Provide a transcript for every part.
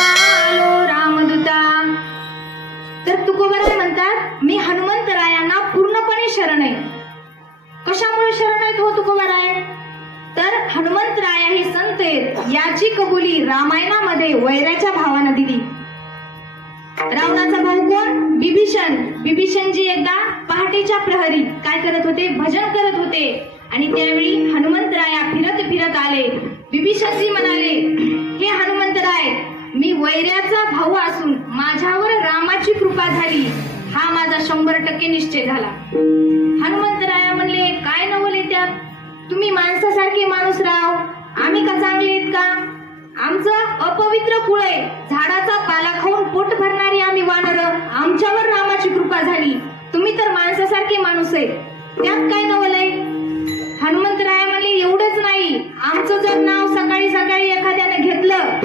आलो रामदूता. तर तुकोबराय म्हणतात मी हनुमंतरायांना पूर्णपणे शरण आहे. कशामुळे शरण आहेत हो तुकोबराय? तर हनुमंतराया हे संत आहेत याची कबुली रामायणामध्ये वैराच्या भावानं दिली. रावणाचा भाऊ कोण? बिभीषण. बिभीषणजी एकदा पहाटेच्या प्रहरी काय करत होते? भजन करत होते. आणि त्यावेळी हनुमंतराया फिरत फिरत आले. बिभीषणजी म्हणाले, हे हनुमंतराय, मी वैराचा भाऊ असून माझ्यावर रामाची कृपा झाली, हा माझा 100% निश्चय झाला. हनुमंतराया म्हणले, काय नवले त्यात? तुम्ही माणसासारखे माणूस राव, आम्ही का चांगले आहेत का? आमचं अपवित्र कुळ आहे, झाडाचा पाला खाऊन पोट भरणारी आम्ही वानर, आमच्यावर रामाची कृपा झाली. तुम्ही तर माणसासारखे माणूस आहे, त्यात काय नवलय? हनुमंतराया म्हणले, एवढंच नाही, आमचं जर नाव सकाळी सकाळी एखाद्यानं घेतलं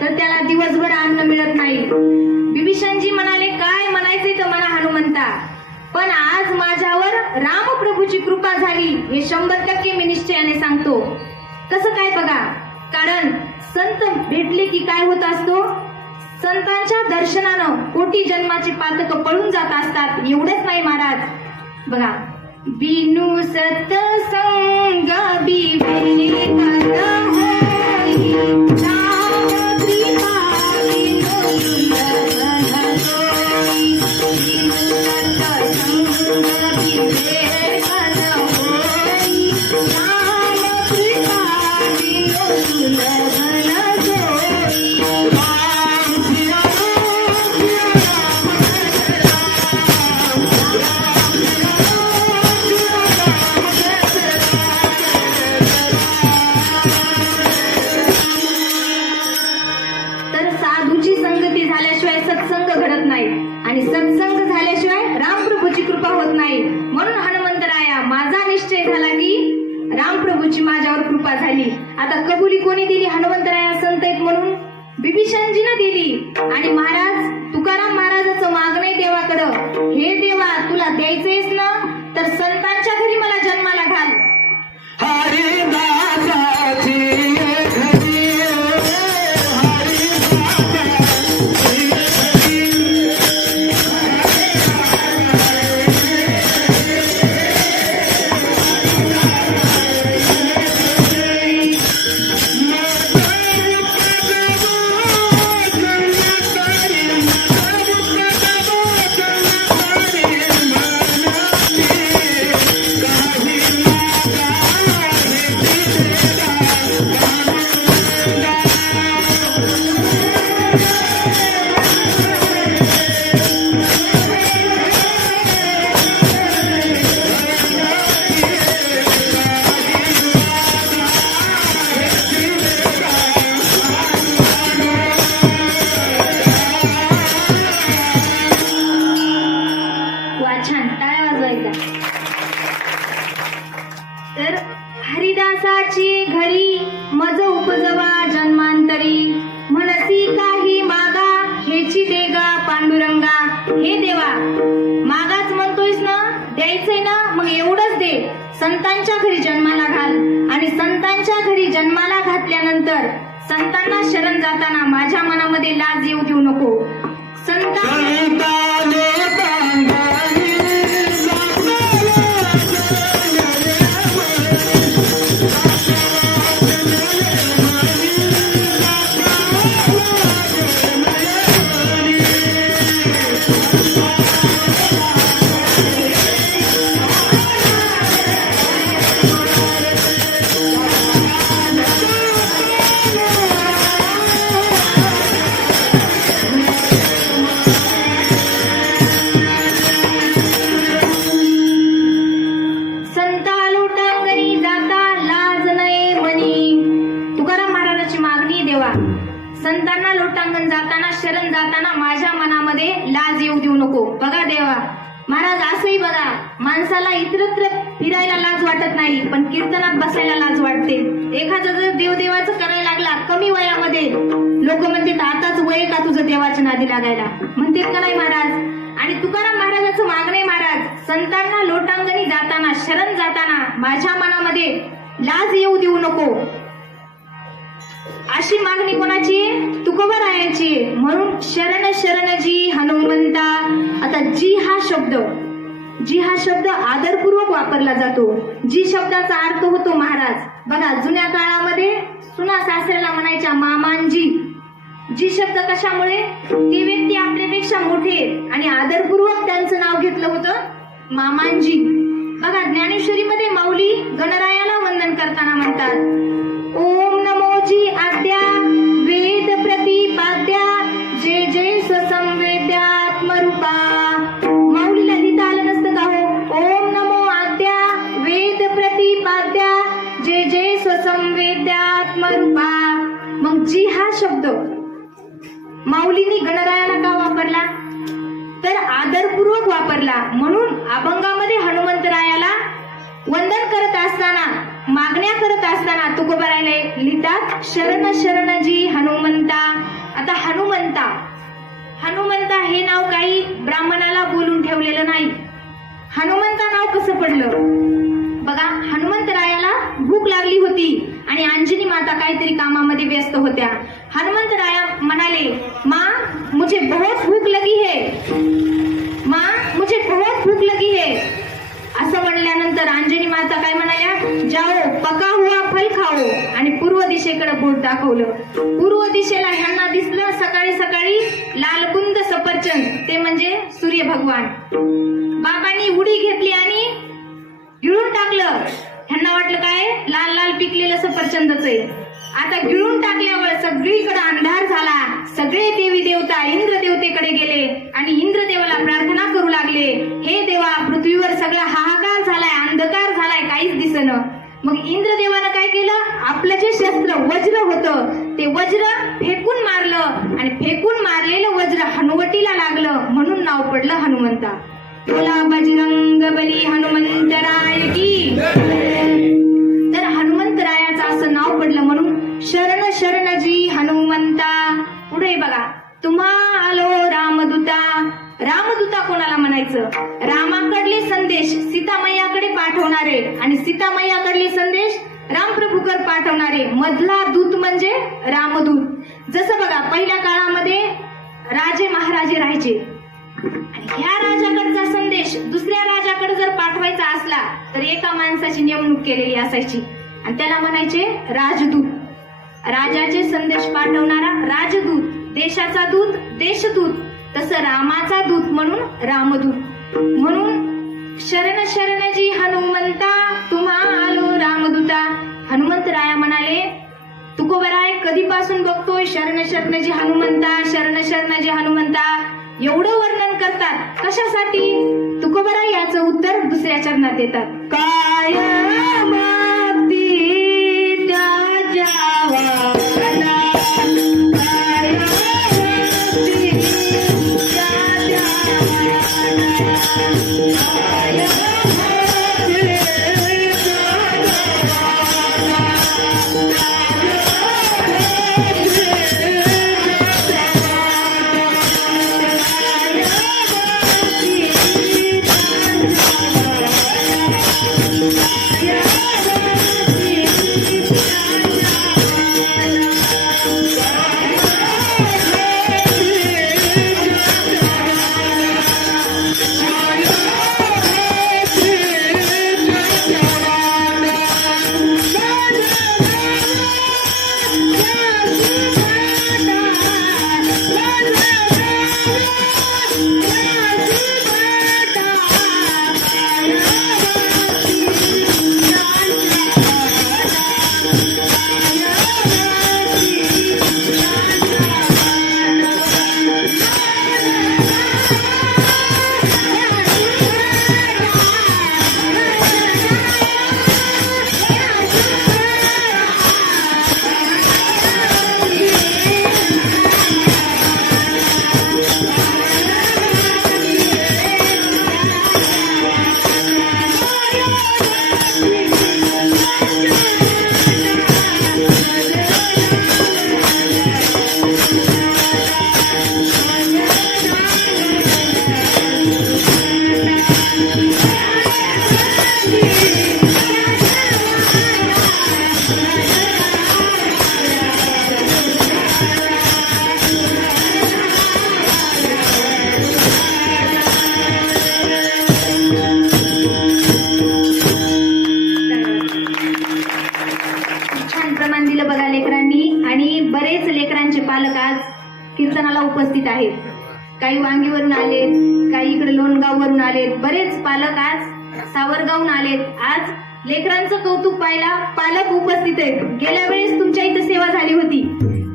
तर त्याला दिवसभर अन्न मिळत नाही. बिभीषणजी म्हणाले, काय म्हणायचे तर म्हणा हनुमंता, पण आज माझ्यावर रामप्रभूची कृपा झाली हे 100% मी निश्चयाने सांगतो. कसं काय बघा, कारण संत भेटले की काय होत असतो? संतांच्या दर्शनानं कोटी जन्माची पातक पळून जात असतात. एवढंच नाही महाराज, बघा, बिनु सत्संग सत्संग घडत नाही आणि सत्संग झाल्याशिवाय रामप्रभूची कृपा होत नाही. म्हणून हनुमंतराया माझा निश्चय झाला की रामप्रभूची माझ्यावर कृपा झाली. आता कबुली कोणी दिली? हनुमंतराया संत आहेत म्हणून बिभीषणजीनं दिली. आणि महाराज तुकाराम महाराजाचं मागणं देवाकडं, हे देवा तुला द्यायचंयस ना, तर संतांच्या घरी मला जन्माला घाल. तर हरिदासाची घरी मज उपजवा जन्मांतरी, म्हणसी काही मागा हेची देगा पांडुरंगा. हे देवा, मागाच म्हणतोयस ना, द्यायचंय ना, मग एवढंच दे. संतांच्या घरी जन्माला घाल. आणि संतांच्या घरी जन्माला घातल्यानंतर संतांना शरण जाताना माझ्या मनामध्ये लाज येऊ देऊ नको. संतांना शरण जाताना माझ्या मनामध्ये लाज येऊ देऊ नको. बघा देवा महाराज असंही बघा, माणसाला इतरत्र फिरायला लाज वाटत नाही, पण कीर्तनात बसायला लाज वाटते. एखादा जर देवदेवाचं करायला लागला कमी वयामध्ये, लोक म्हणतात आताच वय का तुझं देवाच्या नादी लागायला, म्हणतात का नाही महाराज. आणि तुकाराम महाराजाचं मागणे, महाराज संतांना लोटांगणी जाताना शरण जाताना माझ्या मनामध्ये लाज येऊ देऊ नको, अशी मागणी कोणाची? तुकोबारायांची. म्हणून शरण शरणजी हनुमंता. आता जी हा शब्द आदरपूर्वक वापरला जातो, जी शब्दाचा अर्थ होतो महाराज. बघा जुन्या काळामध्ये सुना सासऱ्याला म्हणायच्या मामांजी. जी शब्द कशामुळे? ती व्यक्ती आपल्यापेक्षा मोठे आणि आदरपूर्वक त्यांचं नाव घेतलं होतं मामांजी. बघा ज्ञानेश्वरीमध्ये माऊली गणरायाला वंदन करताना म्हणतात ओम नमोजी आद्या वेद प्रतिपाद्या जय जय स्वसंवेद्यात्मरूपा. माऊलीला लिहिता आलं नसतं का हो? ओम नमो आद्या वेद प्रतिपाद्या जय जय स्वसंवेद्यात्मरूपा. मग जी हा शब्द माऊलींनी गणरायाला का वापरला? तर आदरपूर्वक वापरला. म्हणून अभंगामध्ये हनुमंतरायाला वंदन करत असताना, मागण्या करत असताना तुकोबारायला लिहितात शरण शरणजी हनुमंता. आता हनुमंता हे नाव काही ब्राह्मणाला बोलून ठेवलेलं नाही. हनुमंता नाव कसं पडलं? बघा हनुमंतरायाला भूक लागली होती आणि अंजनी माता काहीतरी कामामध्ये व्यस्त होत्या. हनुमंतराया म्हणाले माँ मुझे बहुत भूक लगी है, माँ मुझे बहुत भूक लगी है. असं म्हणल्यानंतर अंजनी माता काय म्हणाल्या? जाओ पका हुआ फल खाओ. आणि पूर्व दिशेकडे बोट दाखवलं. पूर्व दिशेला ह्यांना दिसलं सकाळी सकाळी लालकुंद सफरचंद, ते म्हणजे सूर्य भगवान. बाबांनी उडी घेतली आणि गिळून टाकलं. ह्यांना वाटलं काय लाल लाल पिकलेलं सफरचंदच आहे. आता गिळून टाकल्यावर सगळीकडे अंधार झाला. सगळे देवी देवता इंद्र देवतेकडे गेले आणि इंद्रदेवाला प्रार्थना करू लागले, हे देवा पृथ्वीवर सगळा हाहाकार झालाय, अंधकार झालाय, काहीच दिसणं. मग इंद्रदेवानं काय केलं? आपलं जे शस्त्र वज्र होतं ते वज्र फेकून मारलं आणि फेकून मारलेलं वज्र हनुवटीला लागलं, म्हणून नाव पडलं हनुमंता. बोला बजरंग बली हनुमंतराय की. तर हनुमंतरायाचं असं नाव पडलं म्हणून शरण शरणजी हनुमंता. पुढे बघा तुम्हा आलो रामदूता. रामदूता कोणाला म्हणायचं? रामाकडले संदेश सीतामैयाकडे पाठवणारे आणि सीतामैयाकडले संदेश रामप्रभूकर पाठवणारे. मधला दूत म्हणजे रामदूत. जसं बघा पहिल्या काळामध्ये राजे महाराजे राहायचे आणि ह्या राजाकडचा संदेश दुसऱ्या राजाकडे जर पाठवायचा असला तर एका माणसाची नेमणूक केलेली असायची आणि त्याला म्हणायचे राजदूत. राजाचे संदेश पाठवणारा राजदूत, देशाचा दूत देशदूत, तसं रामाचा दूत म्हणून रामदूत. म्हणून शरण शरणजी हनुमंता तुम्हा आलो रामदूता. हनुमंतराया म्हणाले तुकोबराय कधीपासून बघतोय शरण शरणजी हनुमंता, शरण शरणजी हनुमंता एवढं वर्णन करतात कशासाठी? तुकोबराय याचं उत्तर दुसऱ्या चरणात देतात. काय मागती त्या जावा उपस्थित आहेत. काही वांगीवरून आलेत, काही इकडे लोणगाववरून आलेत, बरेच पालक आज सावरगावून आलेत. आज लेकरांचं कौतुक पाहायला पालक उपस्थित आहेत. गेल्या वेळेस तुमच्या इथे सेवा झाली होती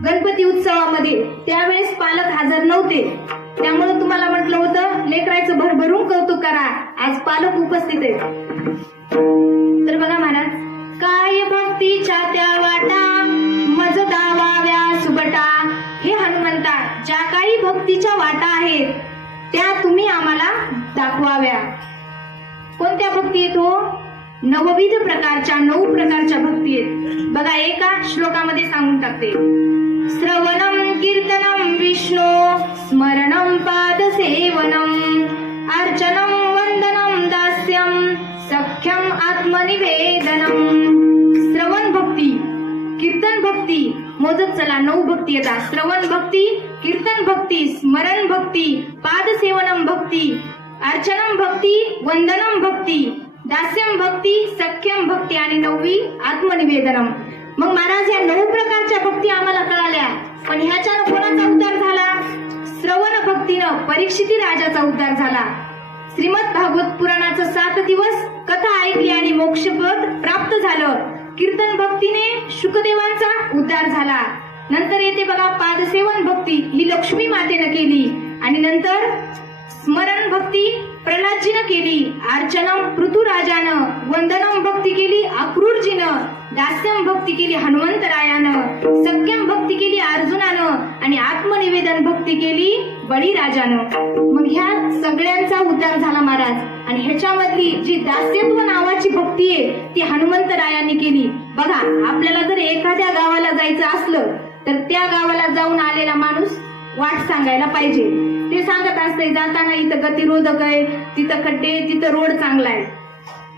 गणपती उत्सवामध्ये, त्यावेळेस पालक हजर नव्हते, त्यामुळे तुम्हाला म्हटलं होतं लेकराचं भरभरून कौतुक करा. आज पालक उपस्थित आहेत. तर बघा महाराज, काय भक्तीच्या त्या वाटा मज दावाव्या सुबटा. हे हनुमंता, ज्या काही भक्तीच्या वाटा आहेत त्या तुम्ही आम्हाला दाखवाव्या. कोणत्या भक्ती आहेत हो? नवविध प्रकारच्या 9 प्रकारच्या भक्ती आहेत. बघा एका श्लोकामध्ये सांगून टाकते. श्रवणम कीर्तनम विष्णू स्मरणम पादसेवनम अर्चनम वंदनम दास्यम सख्यम आत्मनिवेदनम. श्रवण भक्ती, कीर्तन भक्ती, मोजत चला 9 भक्ती येतात. श्रवण भक्ती, कीर्तन भक्ती, स्मरण भक्ती, पादसेवनम भक्ती, अर्चनम भक्ती, वंदनम भक्ती, दास्यम भक्ती, सख्यम भक्ती आणि 9वी आत्मनिवेदनम. मग महाराज या 9 प्रकारच्या भक्ती आम्हाला कळाल्या, पण ह्याच्यानं कोणाचा उद्धार झाला? श्रवण भक्तीनं परीक्षिती राजाचा उद्धार झाला. श्रीमद भागवत पुराणाचं 7 दिवस कथा ऐकली आणि मोक्षपद प्राप्त झालं. कीर्तन भक्तीने शुकदेवांचा उद्धार झाला. नंतर येते बघा पादसेवन भक्ती, ही लक्ष्मी मातेनं केली. आणि नंतर स्मरण भक्ती प्रल्हादजीनं केली, अर्चनम पृथुराजानं, वंदनम भक्ती केली अक्रूरजीनं, दास्यम भक्ती केली हनुमंतरायानं, सख्यम भक्ती केली अर्जुनानं आणि आत्मनिवेदन भक्ती केली बळीराजानं. मग ह्या सगळ्यांचा उद्धार झाला महाराज. आणि ह्याच्यामधली जी दास्यत्व नावाची भक्ती आहे ती हनुमंतरायांनी केली. बघा, आपल्याला जर एखाद्या गावाला जायचं असलं तर त्या गावाला जाऊन आलेला माणूस वाट सांगायला पाहिजे. ते सांगत असते जाताना इथं गतिरोधक आहे, तिथं खड्डे, तिथं रोड चांगला आहे,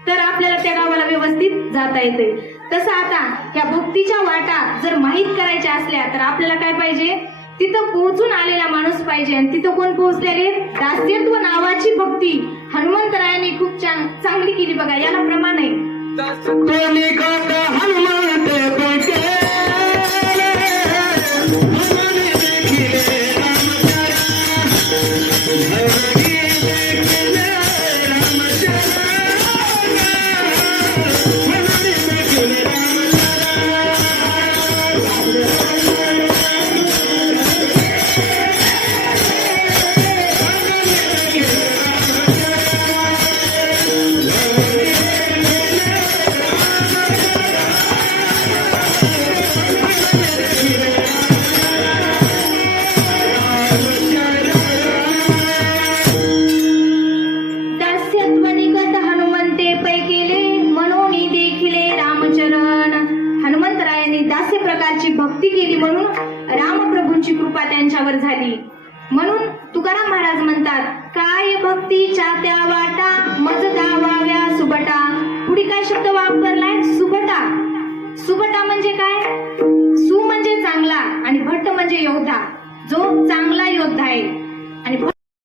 तर आपल्याला त्या गावाला व्यवस्थित जाता येते. तसं आता या भक्तीच्या वाटा जर माहीत करायच्या असल्या तर आपल्याला काय पाहिजे? तिथं पोहोचून आलेला माणूस पाहिजे. आणि तिथं कोण पोहोचलेले? दास्यत्व नावाची भक्ती हनुमंतरायांनी खूप चांगली केली. बघा, याला प्रमाण आहे. भक्ती केली म्हणून रामप्रभूंची कृपा त्यांच्यावर झाली. म्हणून तुकाराम महाराज म्हणतात, काय भक्तीच्या त्या वाटा मज दावाव्या सुबटा. पुढे काय शब्द वापरलाय? सुबटा. सुबटा म्हणजे काय? सु म्हणजे चांगला आणि भट्ट म्हणजे योद्धा, जो चांगला योद्धा आहे. आणि